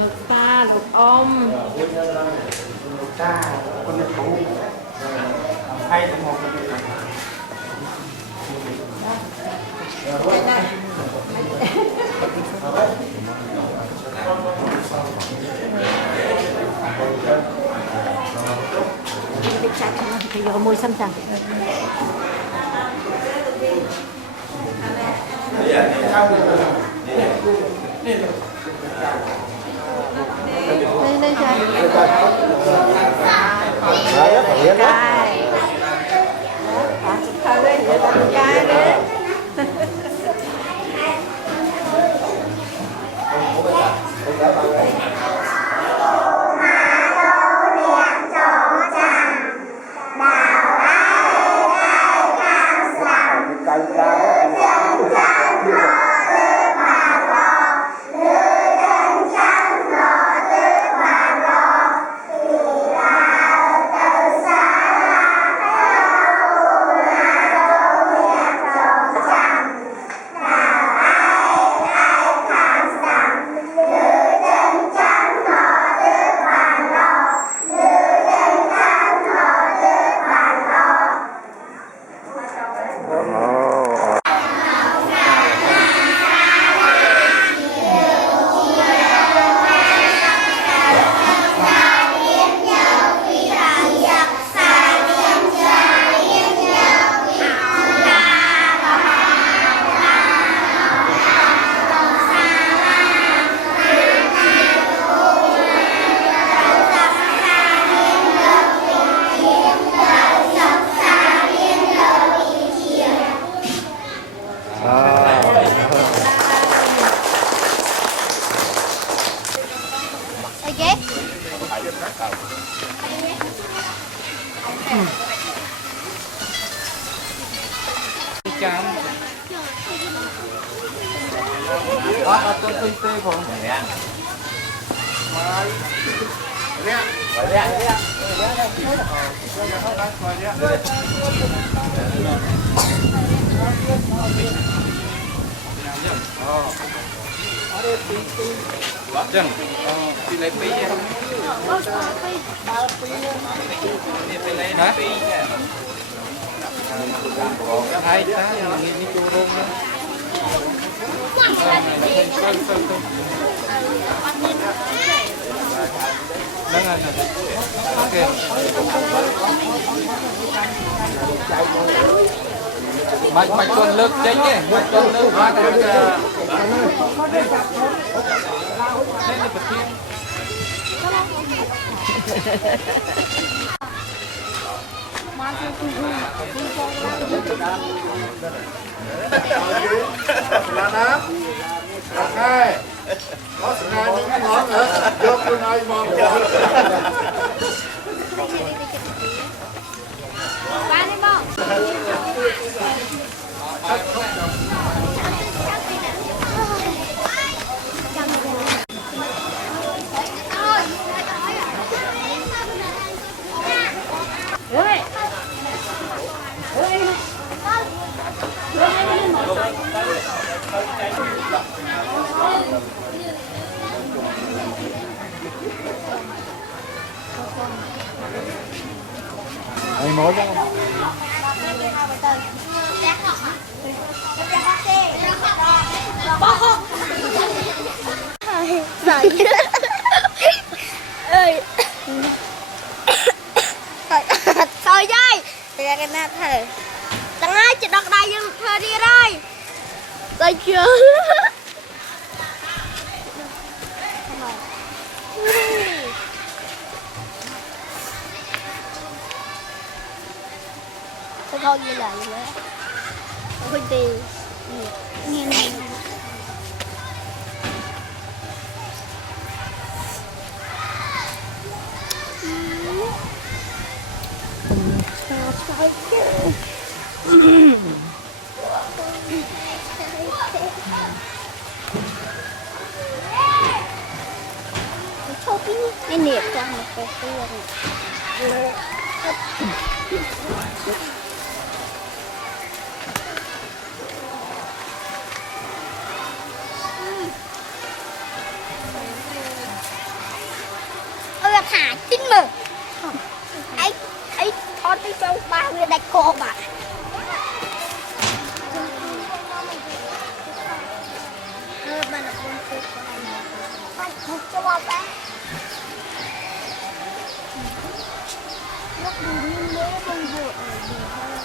Lục ta lục om lục ta con này cũng hay là một cái giờ môi xanh xanh đây trời cay thôi đây cay đấy tôi tê phòng chân thì lấy pi hả? Hai ta ini curung kan? Jangan. Oke. Mạch tuần lực đấy nhé, mạch tuần lực hóa thành lên được phim. Mana? Oke. Có ngày những cái món nữa, vô tôi nói món. Ba đi bông. Ai nói đó. Sợ ơi thôi dây thì ra cái nát thử chẳng ai chỉ đọc đại dương thơ đi rồi tôi chưa tôi thôi như là gì nữa ôi đi nghe này cái nhiệt cho một cái này ôi là thả chín mực ấy con đi trong ba người đặt cô mà bạn là con cho ba bé lúc đi lên bố con vợ ở